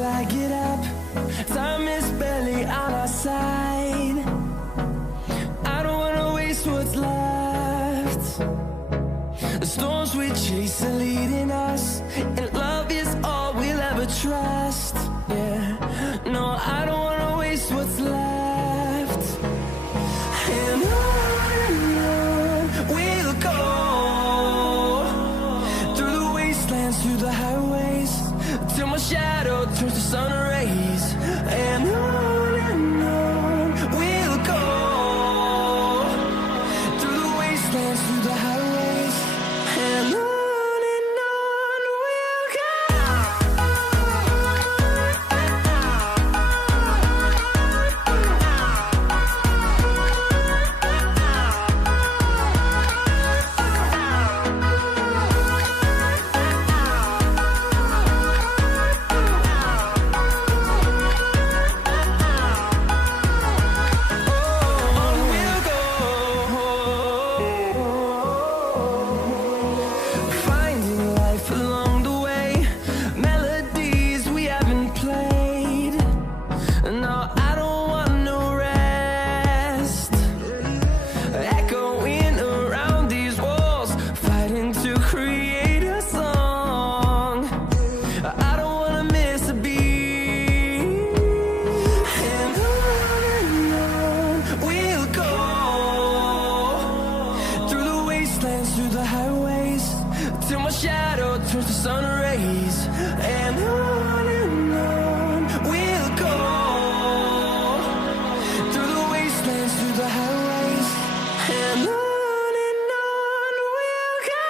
till I get up. Time is barely on our side. I don't wanna waste what's left. The storms we chase are leading us, and love is all we'll ever trust. Yeah, no, I don't wanna waste what's left. And on we'll go, through the wastelands, through the highways, till my shadow turns to sun rays. And on we'll go, through the wastelands, through the highways, and on we'll go. Finding life along the way, melodies we haven't played. No, I don't want no rest. Echoing around these walls, fighting to create a song. I don't wanna miss a beat. And on we'll go, through the wastelands, through the highways, till my shadow turns to sun rays. And on we'll go, through the wastelands, through the highways, and on we'll go.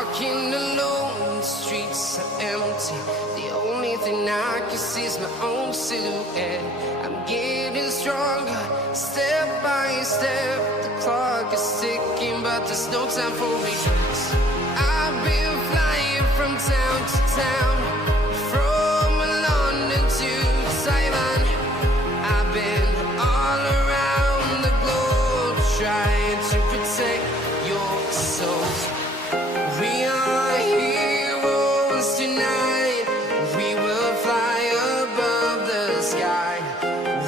walking alone, the streets are empty. The only thing I can see is my own silhouette. I'm getting stronger, step by step. The clock is ticking, but there's no time for regrets. I've been flying from town to town, from London to Taiwan. I've been all around the globe, trying to protect your soul. We are heroes tonight. We will fly above the sky.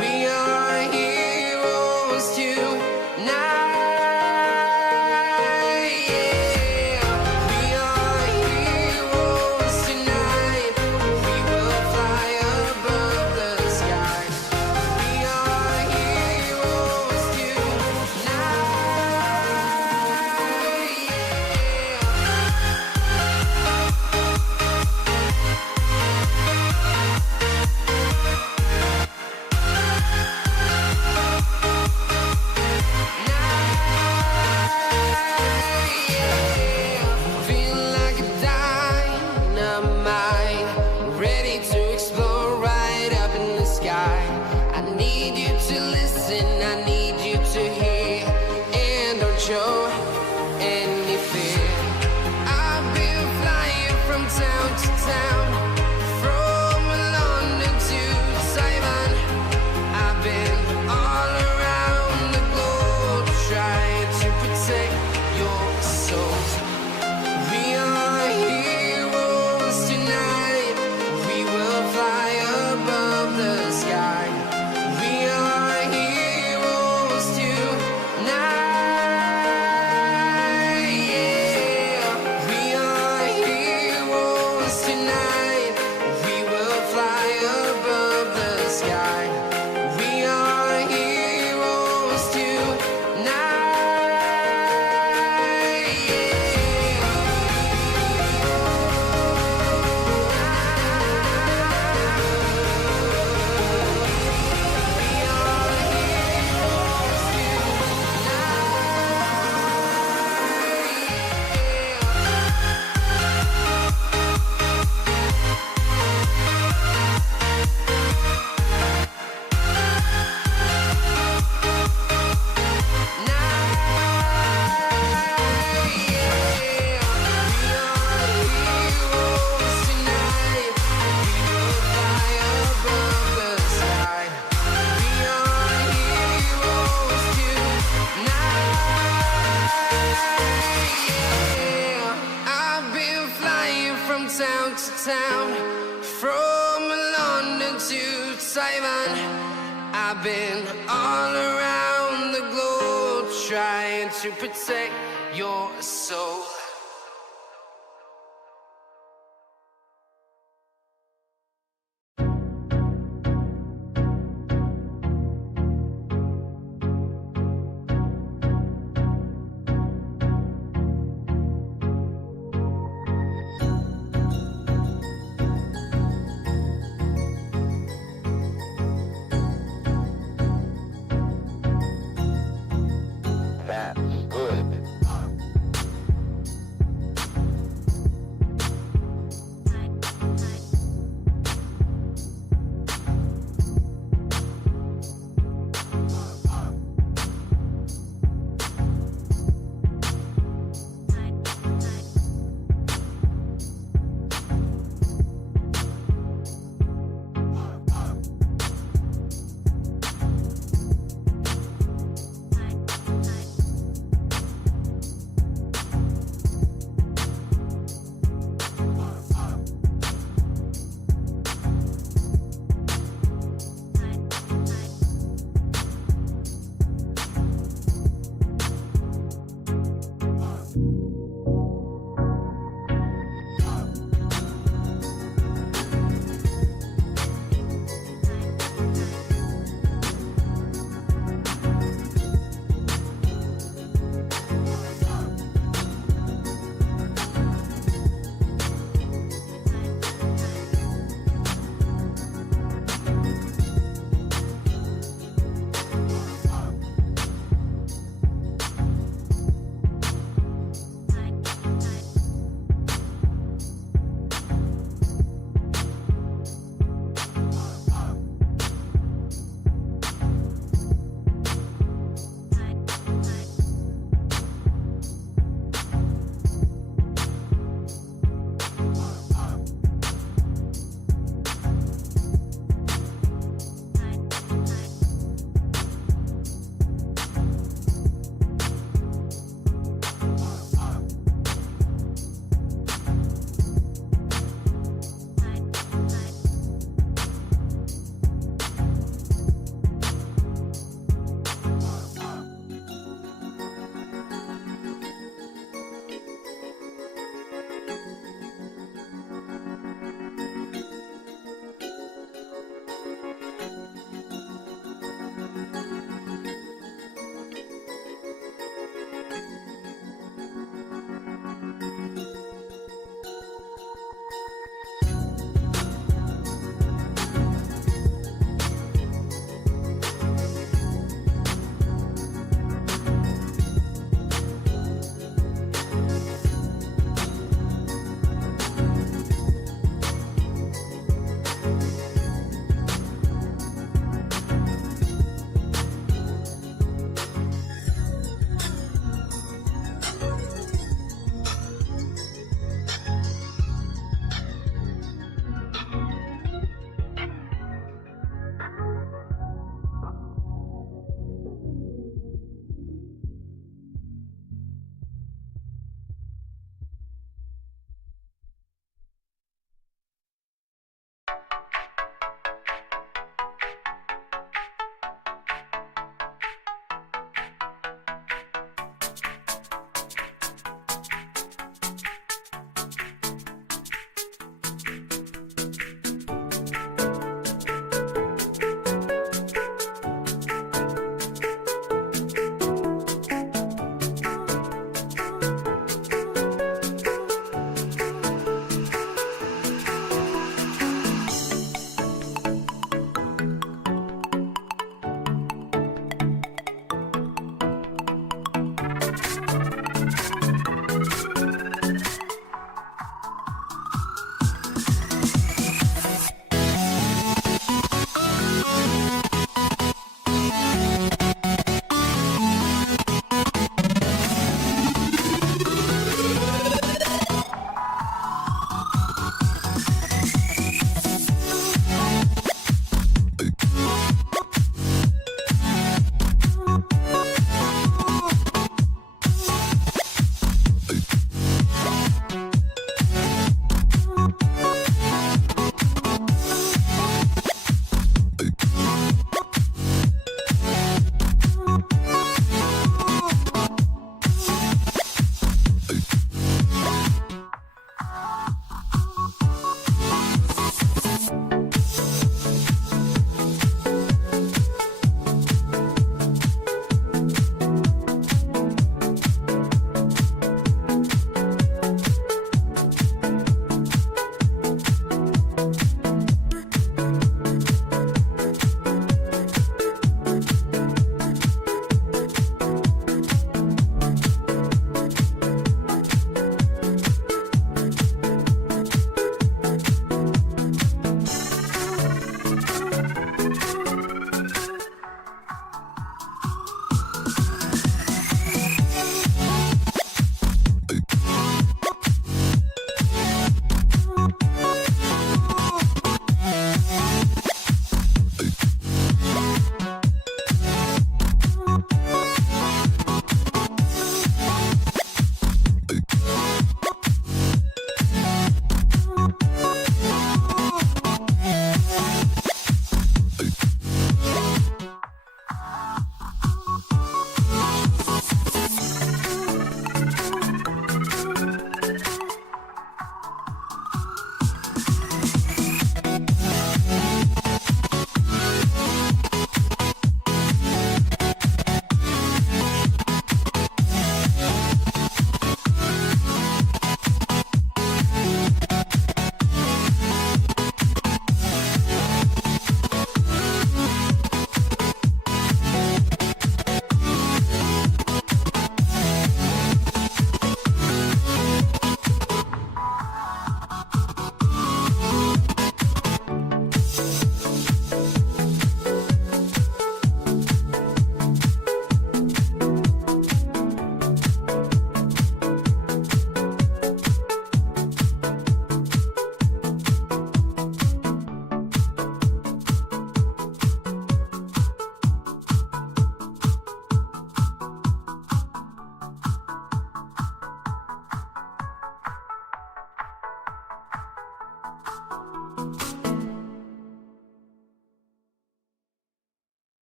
We are heroes tonight. I've been all around the globe, trying to protect your soul.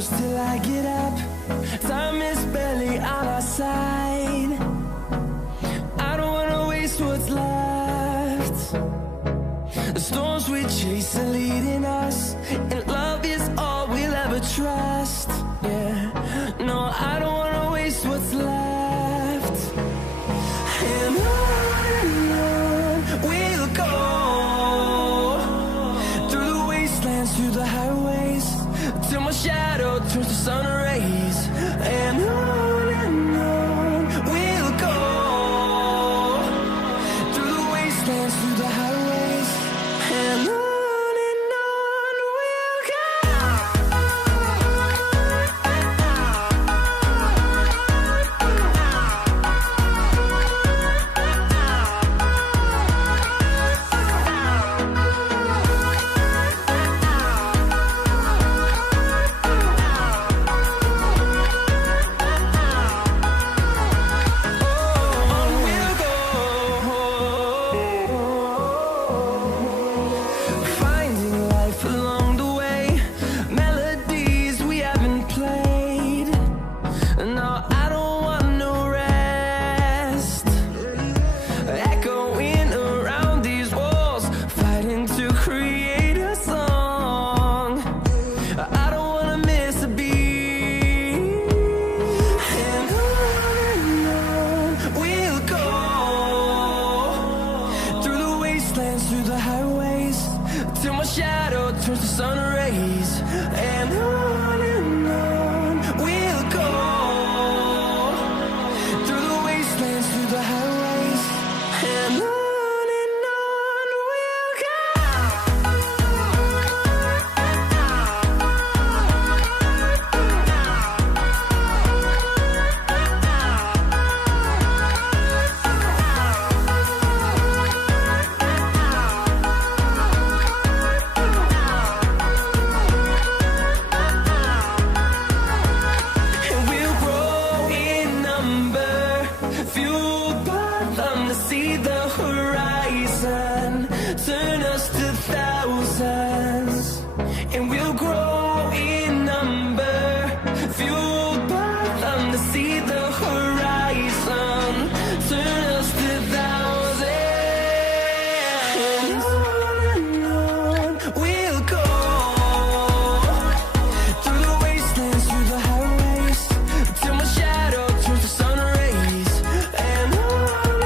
shadows till I get up. Time is barely on our side. I don't wanna waste what's left. The storms we chase are leading us, and love is all we'll ever trust. Yeah, no, I don't wanna waste what's left. And on we'll go, through the wastelands, through the highways, till my shadow turns to sun rays. And on we'll go, through the wastelands, through the highways, and on we'll go. Finding life along the way, melodies we haven't played. No, I don't want no rest. Echoing around these walls, fighting to create a song. I don't wanna miss a beat. And on we'll go, through the wastelands, through the highways, till my shadow turns to sun rays. And on we'll go, through the wastelands, through the highways, and on we'll go. And we'll grow in number, fueled by them to see the horizon, turn us to thousands. And we'll grow in number, fueled by them to see the horizon, turn us to thousands. And on we'll go, through the wastelands, through the highways, till my shadow turns to sun rays. And on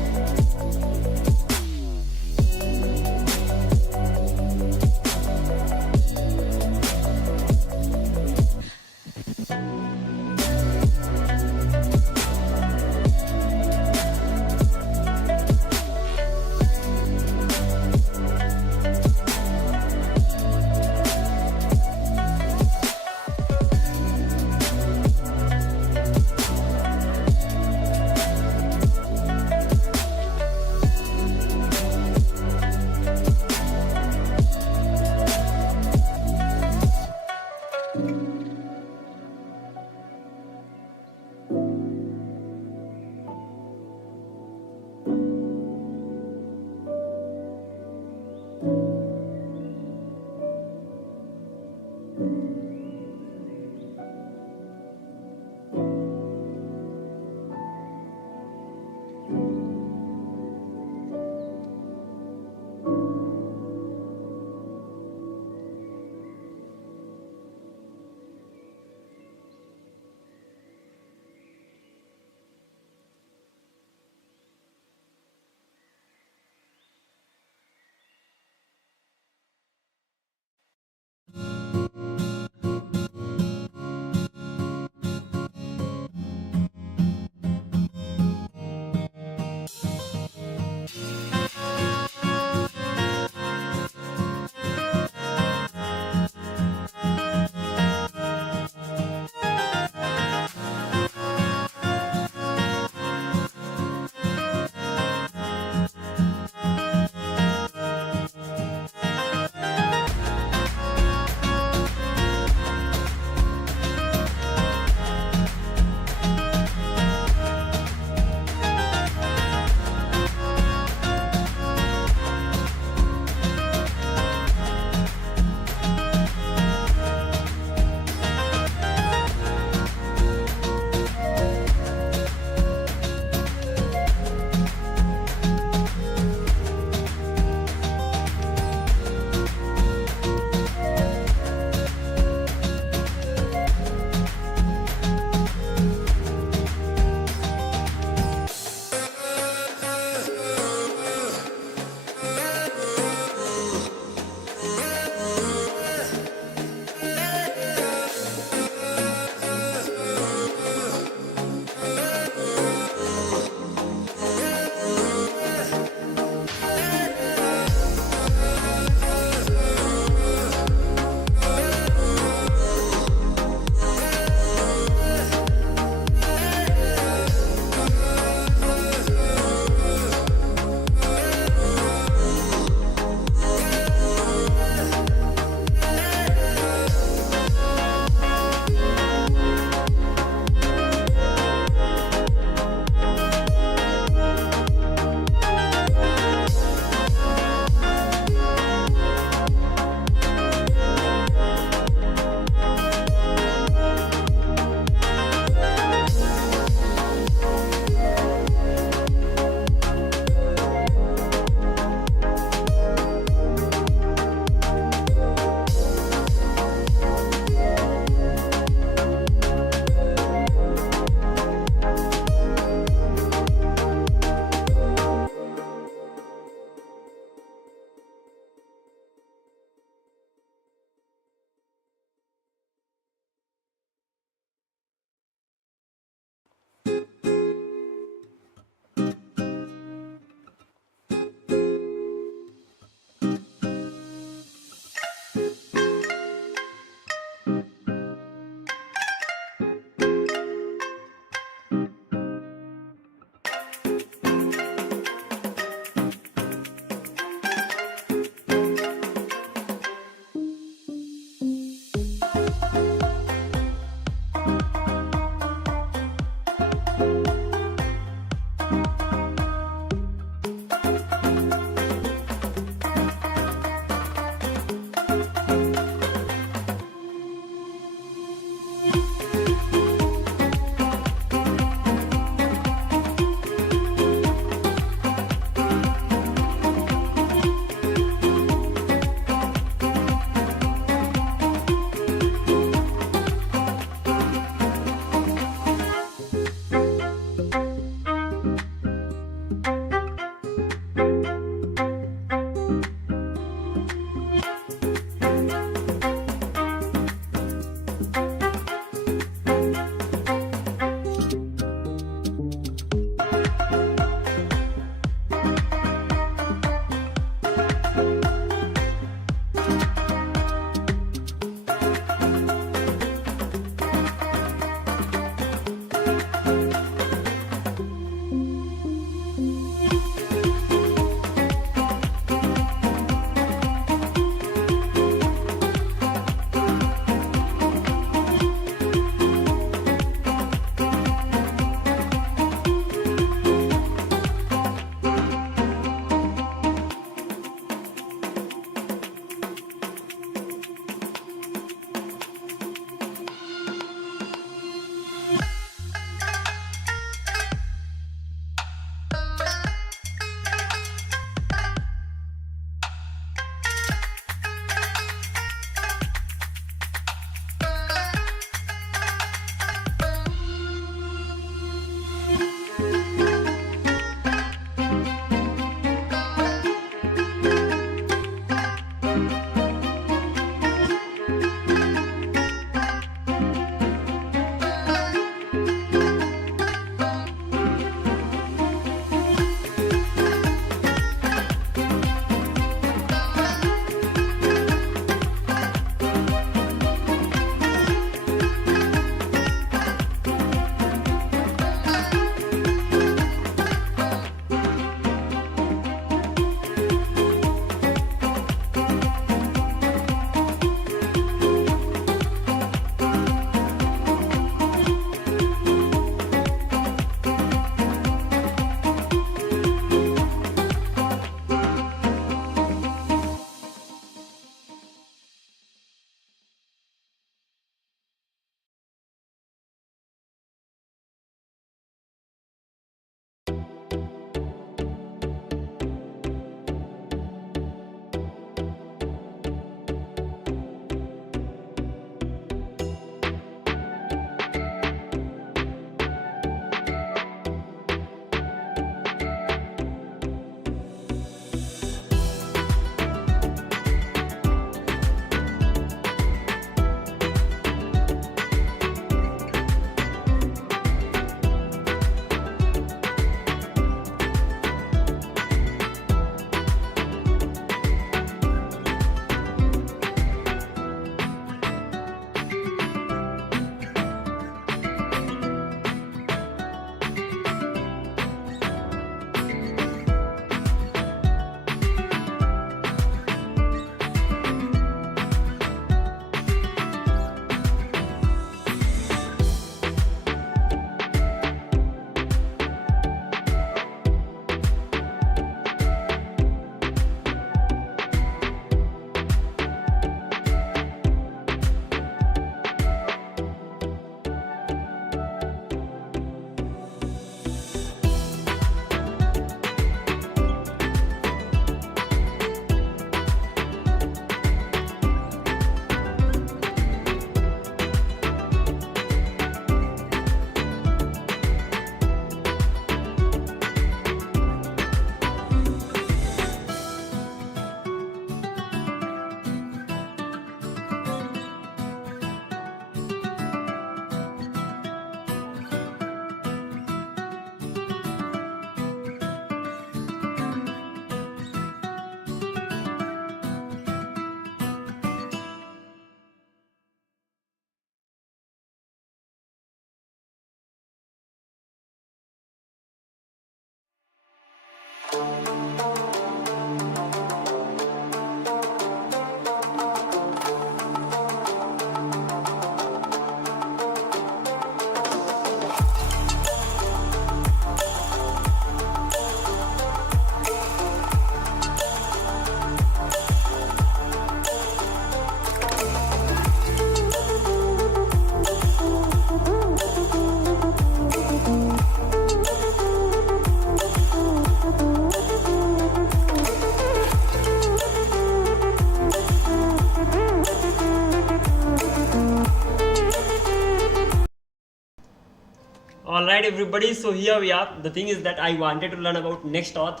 Alright everybody, so here we are. The thing is that I wanted to learn about next auth,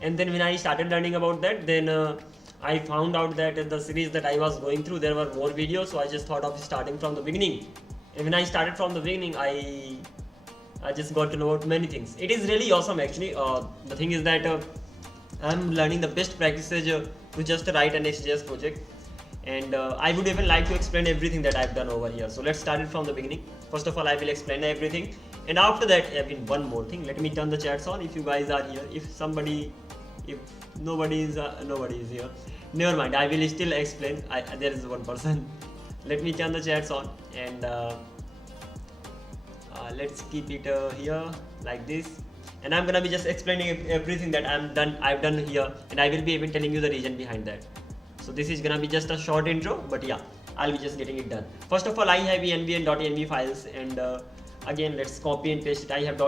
and then when I started learning about that, then I found out that in the series that I was going through there were more videos, so I just thought of starting from the beginning. And when I started from the beginning, I just got to know about many things. It is really awesome actually. The thing is that I'm learning the best practices to just write an XJS project, and I would even like to explain everything that I've done over here. So let's start it from the beginning. First of all, I will explain everything, and after that, one more thing. Let me turn the chats on. If you guys are here, if nobody is here, never mind. I will still explain. There is one person. Let me turn the chats on, and let's keep it here like this. And I'm gonna be just explaining everything that I've done here, and I will be even telling you the reason behind that. So this is gonna be just a short intro, but yeah, I'll be just getting it done. First of all, I have env files, and again, let's copy and paste it. I have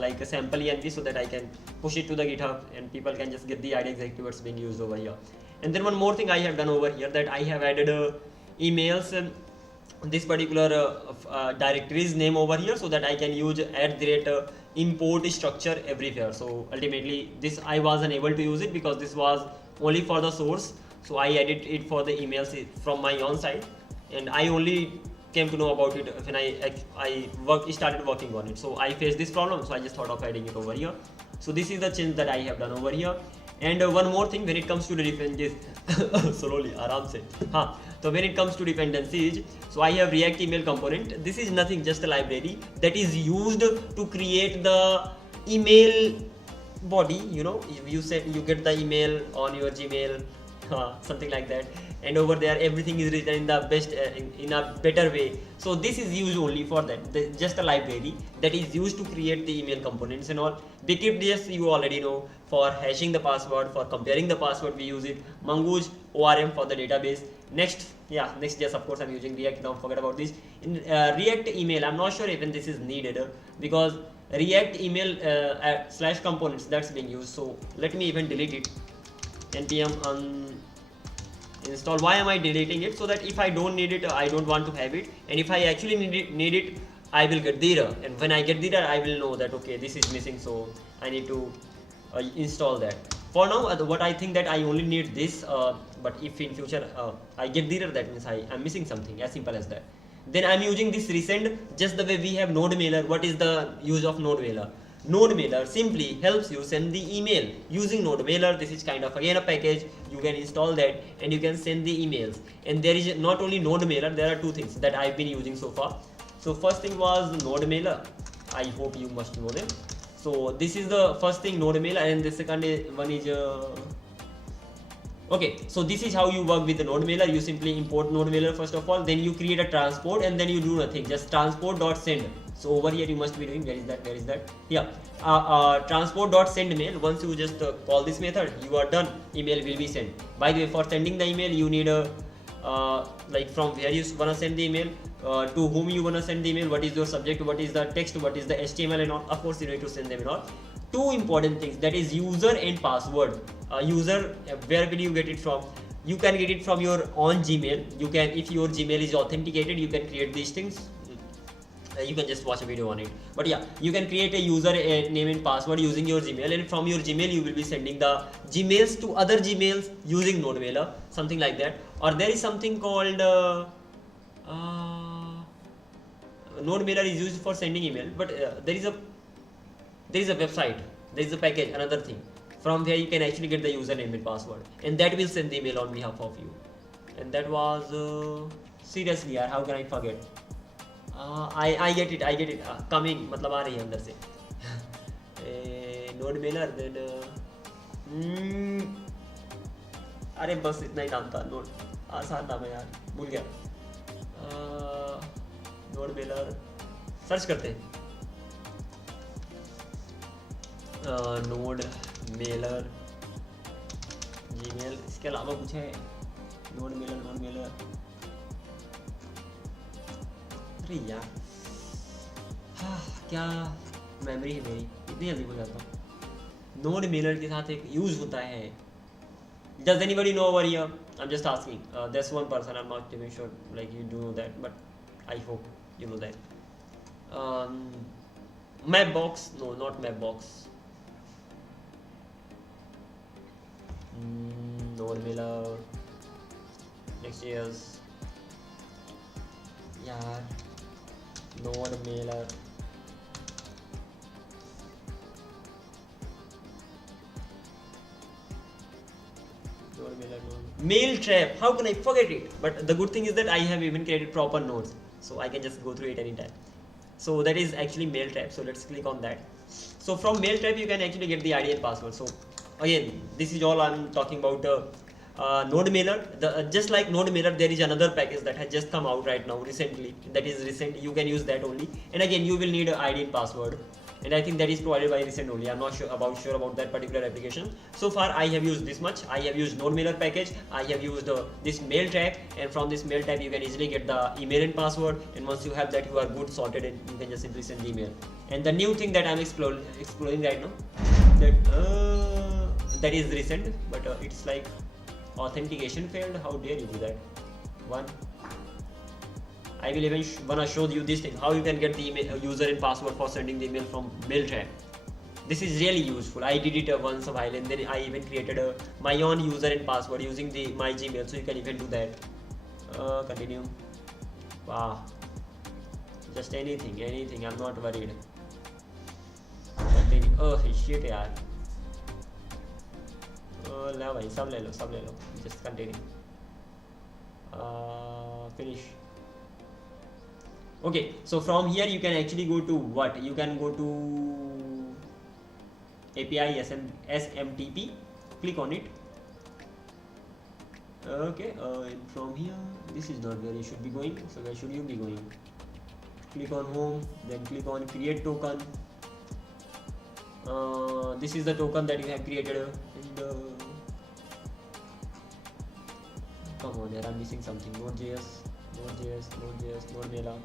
like a sample env so that I can push it to the GitHub and people can just get the idea exactly what's being used over here. And then one more thing I have done over here, that I have added emails and this particular directory's name over here, so that I can use import structure everywhere. So ultimately this I was unable to use it because this was only for the source. So I edit it for the emails from my own side, and I only came to know about it when I started working on it. So I faced this problem, so I just thought of adding it over here. So this is the change that I have done over here. And one more thing, when it comes to the dependencies, slowly, aram se. So when it comes to dependencies, so I have React email component. This is nothing, just a library that is used to create the email body. You know, you get the email on your Gmail, something like that, and over there everything is written in the best in a better way. So this is used only for that, just a library that is used to create the email components and all. Bcrypt, you already know, for hashing the password, for comparing the password we use it. Mongoose ORM for the database. Next, yes, of course I'm using React. Don't forget about this. In React email, I'm not sure even this is needed because React email / components that's being used. So let me even delete it. npm uninstall. Why am I deleting it? So that if I don't need it, I don't want to have it, and if I actually need it, I will get the error, and when I get the error, I will know that okay, this is missing, so I need to install that. For now, what I think that I only need this, but if in future I get the error, that means I'm missing something, as simple as that. Then I'm using this resend just the way we have node mailer. What is the use of node mailer? Node mailer simply helps you send the email using node mailer. This is kind of again a package. You can install that and you can send the emails. And there is not only node mailer, there are two things that I've been using so far. So first thing was node mailer. I hope you must know them. So this is the first thing, node mailer, and the second one is okay, so this is how you work with the node mailer. You simply import node mailer first of all, then you create a transport, and then you do nothing, just transport.send. So over here you must be doing, where is that? Yeah, transport.send mail. Once you just call this method, you are done. Email will be sent. By the way, for sending the email, you need a like from where you wanna send the email, to whom you wanna send the email, what is your subject, what is the text, what is the HTML and all. Of course, you need to send them and all. Two important things, that is user and password. User, where will you get it from? You can get it from your own Gmail. You can, if your Gmail is authenticated, you can create these things. You can just watch a video on it. But yeah, you can create a user name and password using your Gmail, and from your Gmail you will be sending the Gmails to other Gmails using node mailer, something like that. Or there is something called node mailer is used for sending email, but there is a website, there is a package, another thing, from where you can actually get the username and password, and that will send the email on behalf of you. And that was seriously yaar, how can I forget? I get it. Coming, मतलब आ रही है अंदर से. Node mailer, then अरे बस इतना ही नाम था. नोड आसान नाम है यार, भूल गया. नोड मेलर सर्च करते हैं. नोड मेलर जीमेल, इसके अलावा कुछ है? नोड मेलर अरे यार, क्या मेमोरी है मेरी, इतनी जल्दी भूल जाता हूँ. नोड मेलर के साथ एक यूज होता है. Does anybody know over here? I'm just asking. There's one person, I'm not even sure like you do know that, but I hope you know that. Mapbox? No, not Mapbox. Node mailer. Next is yaar, node mailer. Mail trap, how can I forget it? But the good thing is that I have even created proper nodes, so I can just go through it anytime. So that is actually mail trap. So let's click on that. So from mail trap you can actually get the ID and password. So again, this is all I'm talking about. Node mailer, just like node mailer, there is another package that has just come out right now recently, that is recent. You can use that only, and again you will need an ID and password, and I think that is provided by recent only. I'm not sure about that particular application. So far I have used this much. I have used node mailer package, I have used this mail trap, and from this mail trap you can easily get the email and password, and once you have that, you are good sorted, and you can just simply send the email. And the new thing that I'm exploring right now, that is recent, but it's like authentication failed. How dare you do that? One, I will even wanna show you this thing, how you can get the email, user and password for sending the email from mail trap. This is really useful. I did it once a while, and then I even created my own user and password using my Gmail, so you can even do that. Continue. Wow. Just anything. I'm not worried. Continue. Oh shit, yaar. ला भाई सब ले लो. Just continue. Finish. Okay, so from here you can actually go to what? You can go to API SMTP. Click on it. Okay, and from here, this is not where you should be going. So where should you be going? Click on home, then click on create token. This is the token that you have created. And come on, I'm missing something. Node.js, Node.mailer.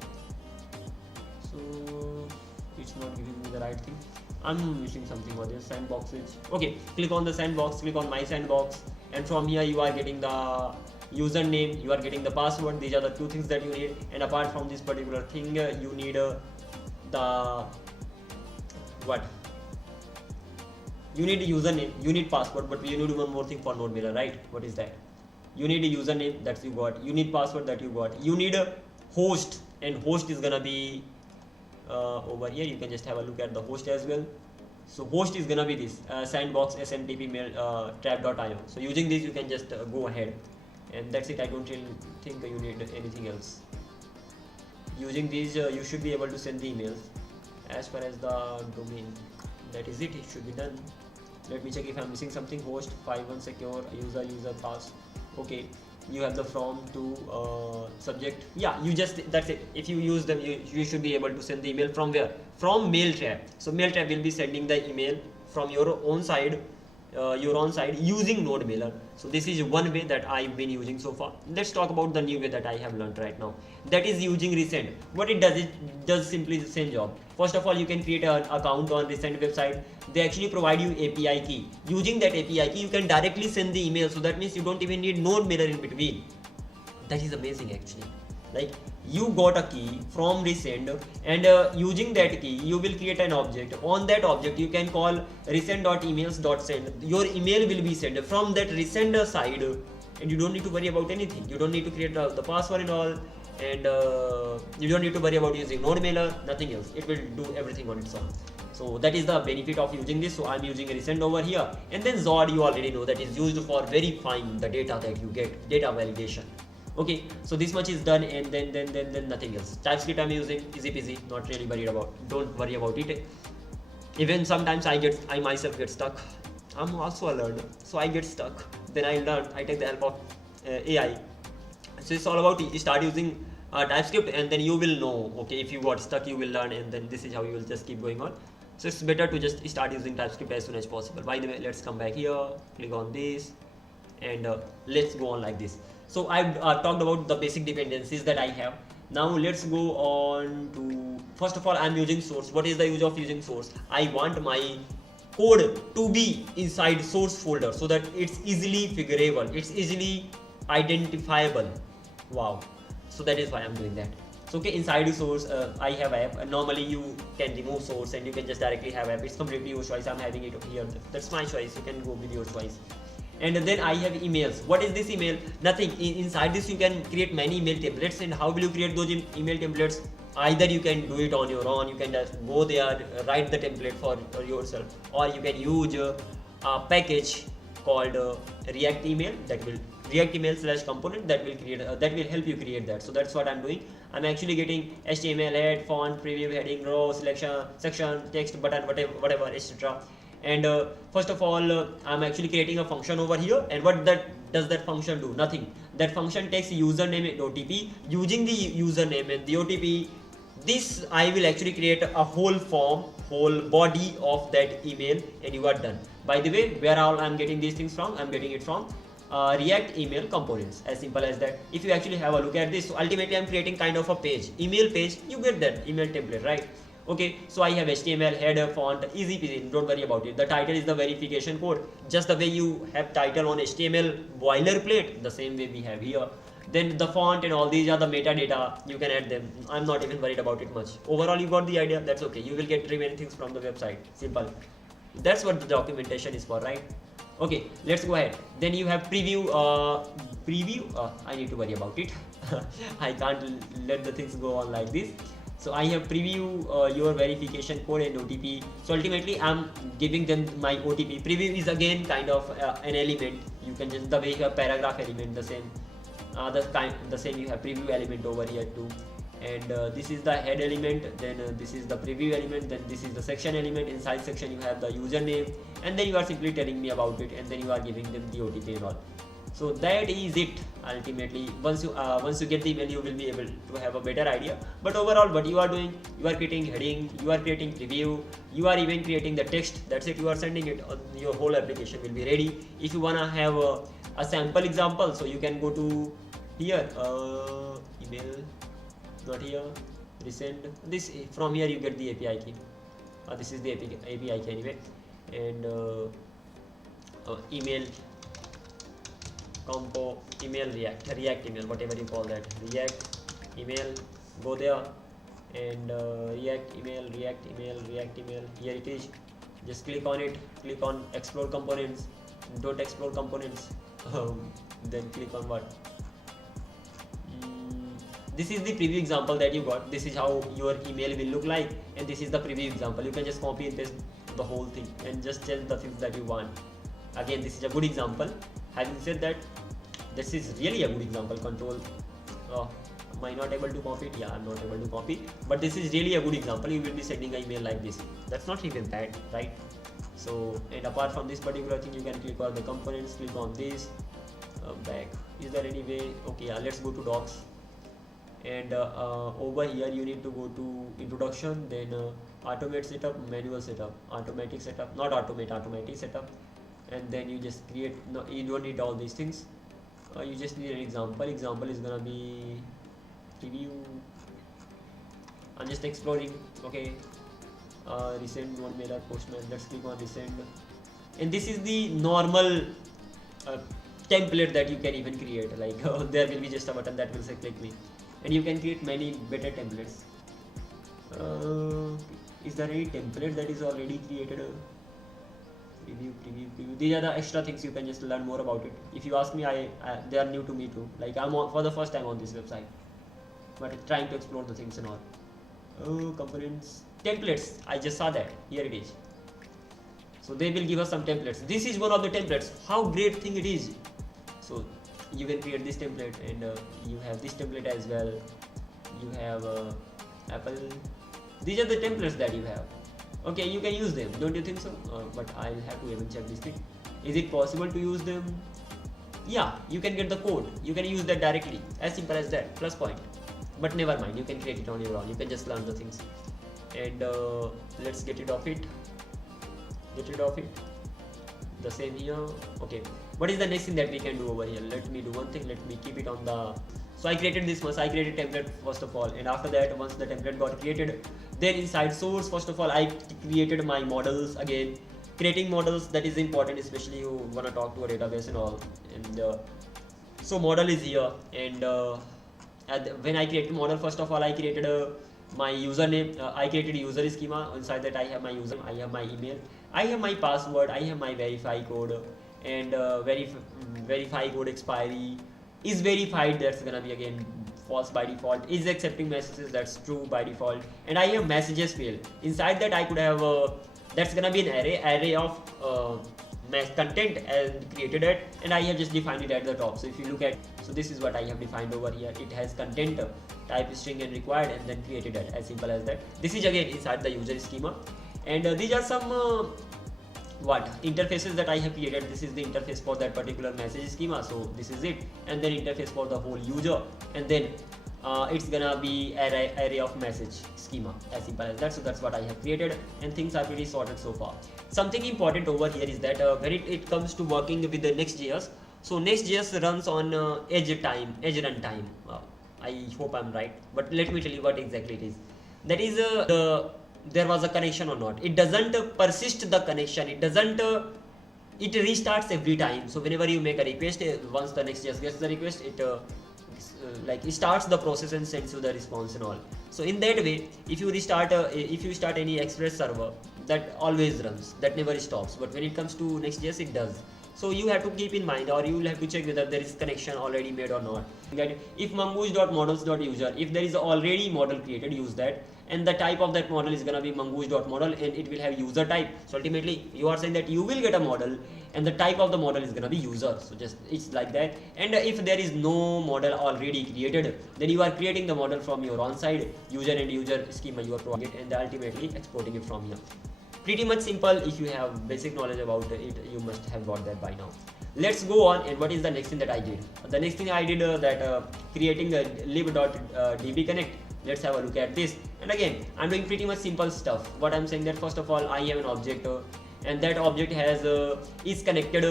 So it's not giving me the right thing. I'm missing something over there. Sandbox switch. Okay, click on the sandbox. Click on my sandbox, and from here you are getting the username. You are getting the password. These are the two things that you need. And apart from this particular thing, you need the what? You need a username. You need password, but you need one more thing for NodeMailer, right? What is that? You need a username that you got. You need password that you got. You need a host, and host is gonna be over here. You can just have a look at the host as well. So host is gonna be this sandbox smtp mail trap.io. So using this you can just go ahead, and that's it. I don't really think you need anything else. Using these you should be able to send the emails. As far as the domain, that is it. It should be done. Let me check if I'm missing something. Host 51 secure user pass. Okay, you have the from to subject. Yeah, you just, that's it. If you use them, you should be able to send the email from where? From Mailtrap. So Mailtrap will be sending the email from your own side using NodeMailer. So this is one way that I've been using so far. Let's talk about the new way that I have learned right now. That is using Resend. What it does simply the same job. First of all, you can create an account on Resend website. They actually provide you API key. Using that API key, you can directly send the email. So that means you don't even need NodeMailer in between. That is amazing actually. Like, you got a key from Resend, and using that key you will create an object. On that object you can call resend.emails.send. Your email will be sent from that resender side, and you don't need to worry about anything. You don't need to create the password and all, and you don't need to worry about using NodeMailer, nothing else. It will do everything on its own. So that is the benefit of using this. So I'm using Resend over here, and then Zod, you already know, that is used for verifying the data that you get, data validation. Okay, so this much is done, and then nothing else. TypeScript I'm using, easy peasy, not really worried about. Don't worry about it. Even sometimes I myself get stuck. I'm also a learner, so I get stuck. Then I learn. I take the help of AI. So it's all about start using TypeScript, and then you will know. Okay, if you got stuck, you will learn, and then this is how you will just keep going on. So it's better to just start using TypeScript as soon as possible. By the way, let's come back here, click on this, and let's go on like this. So I've talked about the basic dependencies that I have. Now let's go on to, first of all, I'm using source. What is the use of using source? I want my code to be inside source folder so that it's easily figurable, it's easily identifiable. Wow. So that is why I'm doing that. So okay, inside the source I have app, and normally you can remove source and you can just directly have app. It's completely your choice. I'm having it here. That's my choice. You can go with your choice. And then I have emails. What is this email? Nothing. Inside this you can create many email templates. And how will you create those email templates? Either you can do it on your own, you can just go there, write the template for yourself, or you can use a package called React Email, that will React Email / component that will create that will help you create that. So that's what I'm doing. I'm actually getting HTML, head, font, preview, heading, row, selection, section, text, button, whatever, etc. And first of all, I'm actually creating a function over here, and what does that function do? Nothing. That function takes username and OTP. Using the username and the OTP, this I will actually create a whole form, whole body of that email, and you are done. By the way, where all I'm getting these things from? I'm getting it from React Email components. As simple as that. If you actually have a look at this, so ultimately I'm creating kind of a page, email page. You get that email template, right? Okay, so I have HTML, header, font, easy peasy, don't worry about it. The title is the verification code. Just the way you have title on HTML boilerplate, the same way we have here. Then the font and all these are the metadata, you can add them. I'm not even worried about it much. Overall, you got the idea, that's okay. You will get remaining things from the website, simple. That's what the documentation is for, right? Okay, let's go ahead. Then you have preview. I need to worry about it. I can't let the things go on like this. So I have preview your verification code and OTP. So ultimately I'm giving them my OTP. Preview is again kind of an element. You can just, the way you have paragraph element, the same you have preview element over here too. And this is the head element, then this is the preview element, then this is the section element. Inside section you have the username, and then you are simply telling me about it, and then you are giving them the OTP and all. So that is it. Ultimately, once you get the email, you will be able to have a better idea. But overall, what you are doing, you are creating heading, you are creating preview, you are even creating the text. That's it. You are sending it. Your whole application will be ready. If you wanna have a sample example, so you can go to here, email, not here, resend. This from here you get the API key. This is the API key anyway, and email. Compo email react email, whatever you call that, react email, go there, and react email, here it is. Just click on it, click on explore components, don't explore components. Then click on what, this is the preview example that you got. This is how your email will look like, and this is the preview example. You can just copy and paste the whole thing and just change the things that you want. Again, this is a good example. Having said that, this is really a good example. Control, am I not able to copy it? Yeah, I'm not able to copy, but this is really a good example. You will be sending an email like this. That's not even bad, right? So, and apart from this particular thing, you can click on the components, click on this, back. Is there any way? Okay, yeah, let's go to docs, and over here you need to go to introduction, then automate setup, manual setup, automatic setup, not automate, automatic setup. And then you just create, no, you don't need all these things, you just need an example. Example is gonna be preview. I'm just exploring. Okay, resend one mailer, postman. Let's click on resend, and this is the normal template that you can even create. Like there will be just a button that will say click me, and you can create many better templates. Is there any template that is already created? Preview. These are the extra things you can just learn more about it. If you ask me, they are new to me too. Like I'm for the first time on this website, but trying to explore the things and all. Oh, components, templates. I just saw that. Here it is. So they will give us some templates. This is one of the templates. How great thing it is. So you can create this template, and you have this template as well. You have Apple. These are the templates that you have. Okay, you can use them, don't you think so? But I'll have to even check this thing. Is it possible to use them? Yeah, you can get the code. You can use that directly. As simple as that. Plus point. But never mind, you can create it on your own. You can just learn the things. And let's get rid of it. The same here. Okay. What is the next thing that we can do over here? Let me do one thing. Let me keep it on the... So I created this once. I created template first of all, and after that, once the template got created, then inside source, first of all, I created my models. Again, creating models, that is important, especially you wanna talk to a database and all. And so model is here, and when I created model, first of all, I created my username. I created user schema. Inside that, I have my user, I have my email, I have my password, I have my verify code, and verify code expiry. Is verified, that's gonna be again false by default. Is accepting messages, that's true by default. And I have messages field. Inside that I could have that's gonna be an array of content and created it, and I have just defined it at the top. So if you look at, so this is what I have defined over here. It has content, type string and required, and then created it, as simple as that. This is again inside the user schema, and these are some interfaces that I have created. This is the interface for that particular message schema, so this is it, and then interface for the whole user, and then it's gonna be array of message schema, as simple as that. So that's what I have created, and things are pretty sorted so far. Something important over here is that when it comes to working with the Next.js, so Next.js runs on edge runtime. I hope I'm right, but let me tell you what exactly it is. That is there was a connection or not. It doesn't persist the connection. It doesn't. It restarts every time. So whenever you make a request, once the Next.js gets the request, it it starts the process and sends you the response and all. So in that way, if you start any Express server, that always runs, that never stops. But when it comes to Next.js, it does. So you have to keep in mind, or you will have to check whether there is connection already made or not. If mongoose.models.user, if there is already model created, use that, and the type of that model is gonna be mongoose.model, and it will have user type. So ultimately you are saying that you will get a model and the type of the model is gonna be user. So just it's like that. And if there is no model already created, then you are creating the model from your own side, user and user schema you are providing it, and ultimately exporting it from here. Pretty much simple. If you have basic knowledge about it, you must have got that by now. Let's go on. And what is the next thing that I did? The next thing I did creating a lib.dbconnect. Let's have a look at this. And again, I'm doing pretty much simple stuff. What I'm saying that first of all, I have an object and that object has is connected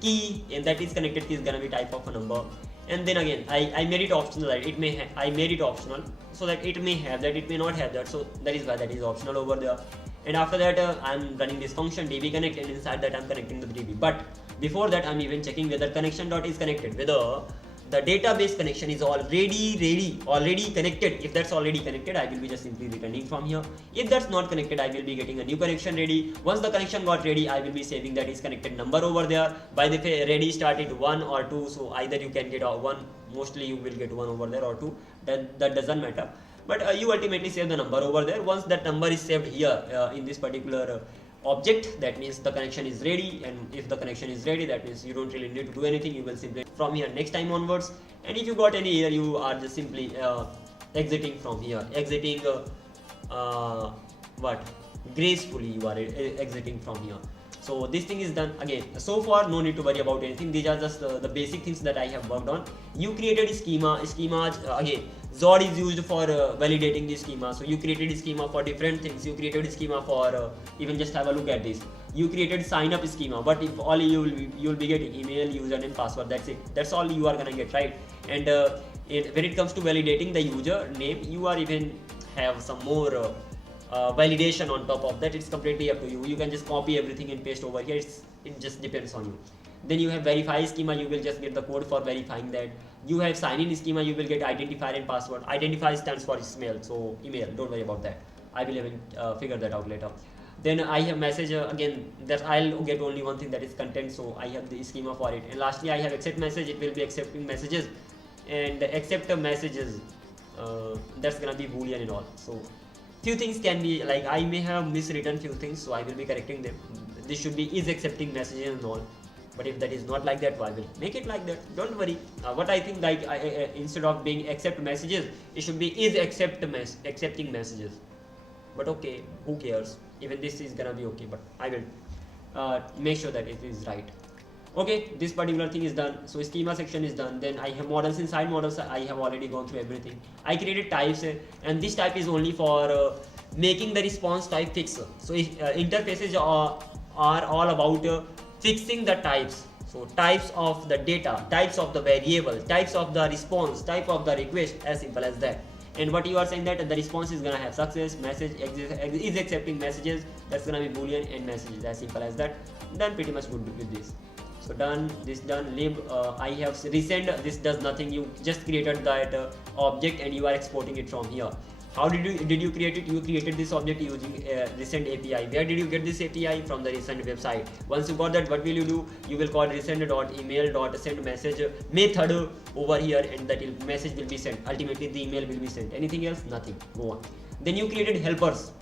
key, and that is connected key is gonna be type of a number. And then again, I made it optional, right? I made it optional so that it may have that, it may not have that. So that is why that is optional over there. And after that, I'm running this function dbconnect, and inside that I'm connecting to the db. But before that, I'm even checking whether connection dot is connected, whether the database connection is already connected. If that's already connected, I will be just simply returning from here. If that's not connected, I will be getting a new connection ready. Once the connection got ready, I will be saving that is connected number over there. By the way, ready started 1 or 2, so either you can get 1, mostly you will get 1 over there, or 2, that doesn't matter. But you ultimately save the number over there. Once that number is saved here in this particular object, that means the connection is ready. And if the connection is ready, that means you don't really need to do anything. You will simply from here next time onwards. And if you got any error, you are just simply exiting from here, exiting gracefully you are exiting from here. So this thing is done. Again, so far no need to worry about anything. These are just the basic things that I have worked on. You created schemas. Again, Zod is used for validating the schema. So you created a schema for different things. You created a schema for even just have a look at this. You created sign up schema, but if all you will be getting email, username, password. That's it. That's all you are gonna get, right? And when it comes to validating the user name, you are even have some more validation on top of that. It's completely up to you. You can just copy everything and paste over here. It just depends on you. Then you have verify schema. You will just get the code for verifying that. You have sign in schema. You will get identifier and password. Identifier stands for email, so email. Don't worry about that. I will even figure that out later. Then I have message again, that I'll get only one thing, that is content. So I have the schema for it. And lastly, I have accept message. It will be accepting messages, and accept messages. That's gonna be boolean and all. So few things can be like I may have miswritten few things, so I will be correcting them. This should be is accepting messages and all. But if that is not like that, I will make it like that. Don't worry. What I think, like instead of being accept messages, it should be is accepting messages. But okay, who cares? Even this is gonna be okay. But I will make sure that it is right. Okay, this particular thing is done. So schema section is done. Then I have models. Inside models, I have already gone through everything. I created types, and this type is only for making the response type fix. So interfaces are all about fixing the types. So types of the data, types of the variable, types of the response, type of the request, as simple as that. And what you are saying that the response is gonna have success, message, is accepting messages, that's gonna be boolean, and messages, as simple as that. Done, pretty much good with this. So done, this done, lib, I have resend, this does nothing. You just created that object and you are exporting it from here. How did you create it? You created this object using resend API. Where did you get this API? From the resend website. Once you got that, what will you do? You will call resend.email.send message method over here, and that message will be sent. Ultimately the email will be sent. Anything else? Nothing. Go on. Then you created helpers.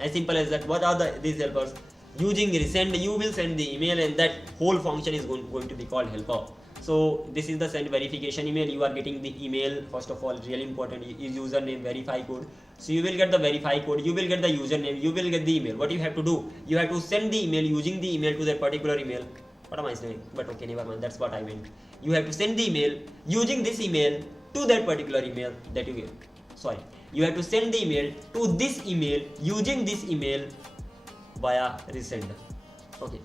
As simple as that. What are these helpers? Using resend, you will send the email, and that whole function is going to be called helper. So this is the send verification email. You are getting the email. First of all, really important is username verify code. So you will get the verify code, you will get the username, you will get the email. What you have to do? You have to send the email using the email to that particular email. What am I saying? But okay, never mind. That's what I meant. You have to send the email using this email to that particular email that you get. Sorry. You have to send the email to this email using this email via resend. Okay.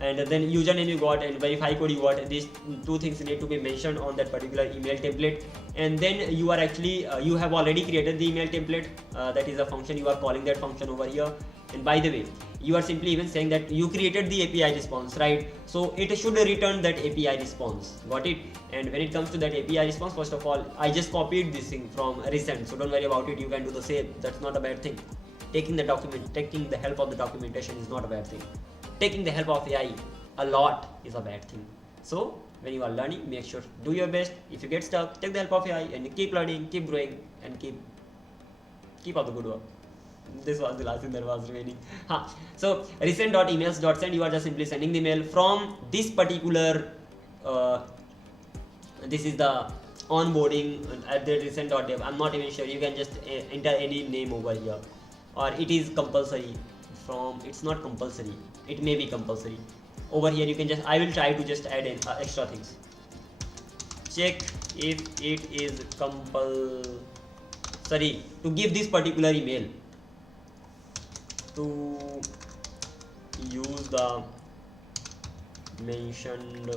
And then username you got and verify code you got. These two things need to be mentioned on that particular email template. And then you are actually you have already created the email template. That is a function. You are calling that function over here. And by the way, you are simply even saying that you created the API response, right? So it should return that API response. Got it? And when it comes to that API response, first of all, I just copied this thing from resend. So don't worry about it. You can do the same. That's not a bad thing. taking the help of the documentation is not a bad thing. Taking the help of AI a lot is a bad thing. So when you are learning, make sure do your best. If you get stuck, take the help of AI and keep learning, keep growing, and keep up the good work. This was the last thing that was remaining. So recent.emails.send, you are just simply sending the mail from this particular this is the onboarding at the recent.dev. I'm not even sure, you can just enter any name over here, or it is compulsory from, it's not compulsory, it may be compulsory. Over here you can just, I will try to just add in extra things. Check if it is compulsory to give this particular email, to use the mentioned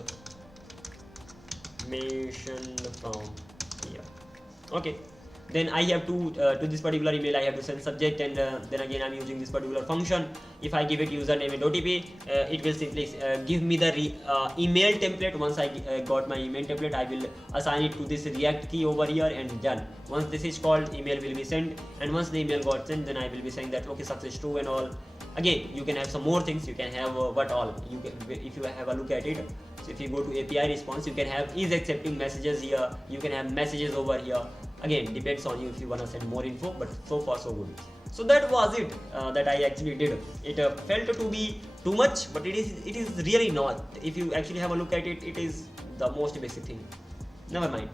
from here. Okay, then I have to this particular email I have to send subject, and then again I'm using this particular function. If I give it username and OTP, it will simply give me the email template. Once I got my email template, I will assign it to this React key over here, and done. Once this is called, email will be sent, and once the email got sent, then I will be saying that okay, success true and all. Again, you can have some more things. You can have what all you can, if you have a look at it. So if you go to API response, you can have is accepting messages here, you can have messages over here. Again, depends on you if you want to send more info, but so far so good. So that was it that I actually did. It felt to be too much, but it is really not. If you actually have a look at it, it is the most basic thing. Never mind.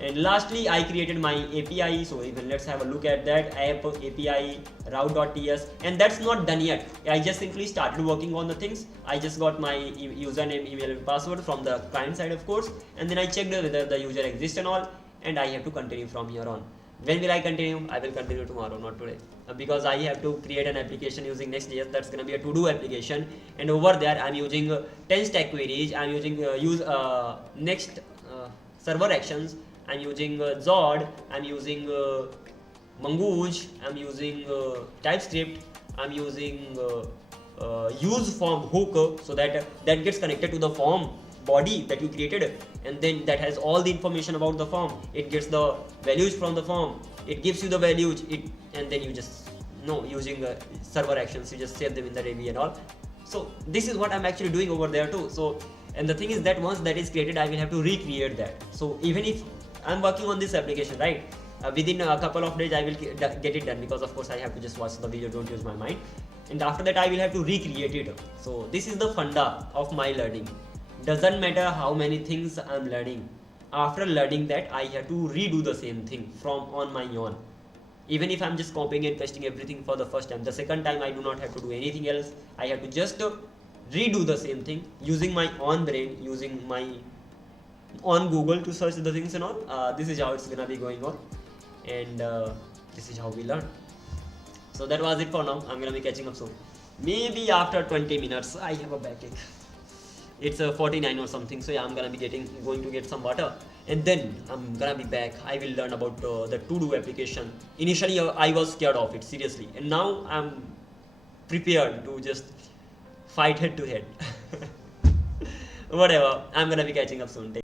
And lastly, I created my API. So even let's have a look at that app API route.ts, and that's not done yet. I just simply started working on the things. I just got my username, email, and password from the client side, of course, and then I checked whether the user exists and all, and I have to continue from here on. When will I continue? I will continue tomorrow, not today, because I have to create an application using Next.js. That's gonna be a to-do application, and over there I'm using 10 stack queries. I'm using Next server actions. I'm using Zod, I'm using Mongoose, I'm using TypeScript, I'm using use form hook, so that gets connected to the form body that you created, and then that has all the information about the form. It gets the values from the form, it gives you the values, and then you just using server actions, you just save them in the Ruby and all. So this is what I'm actually doing over there too. So, and the thing is that once that is created, I will have to recreate that. So even if I'm working on this application, right, within a couple of days I will get it done, because of course I have to just watch the video, don't use my mind, and after that I will have to recreate it. So this is the funda of my learning. Doesn't matter how many things I'm learning, after learning that I have to redo the same thing from on my own. Even if I'm just copying and pasting everything for the first time, the second time I do not have to do anything else. I have to just redo the same thing using my own brain, using my on Google to search the things and all. This is how it's gonna be going on, and this is how we learn. So that was it for now. I'm gonna be catching up soon. Maybe after 20 minutes. I have a backache. It's 49 or something. So yeah, I'm gonna be going to get some water, and then I'm gonna be back. I will learn about the to-do application. Initially, I was scared of it, seriously, and now I'm prepared to just fight head to head. Whatever. I'm gonna be catching up soon.